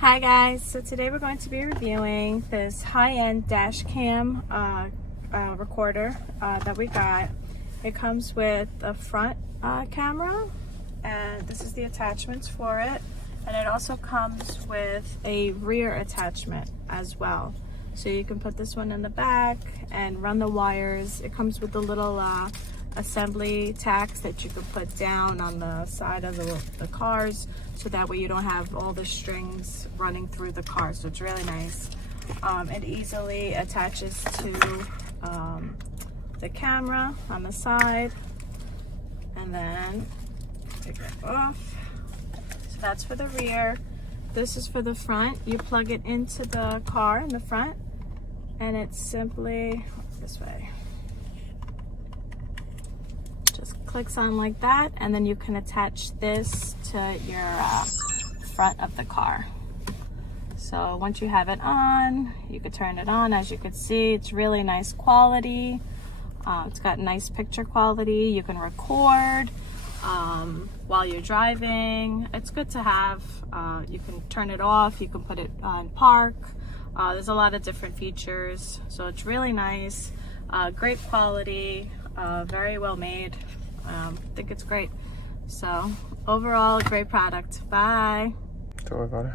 Hi guys, so today we're going to be reviewing this high-end dash cam recorder that we got. It comes with a front camera, and this is the attachments for it, and it also comes with a rear attachment as well. So you can put this one in the back and run the wires. It comes with a little assembly tacks that you can put down on the side of the cars, so that way you don't have all the strings running through the car. So it's really nice. It easily attaches to the camera on the side, and then take it off. So that's for the rear. This is for the front. You plug it into the car in the front, and it's simply this way. Clicks on like that, and then you can attach this to your front of the car. So once you have it on, you could turn it on. As you could see, it's really nice quality. It's got nice picture quality. You can record while you're driving. It's good to have. You can turn it off, you can put it on park. There's a lot of different features, so it's really nice. Great quality, very well made. I think it's great. So overall, great product. Bye. Don't worry about it.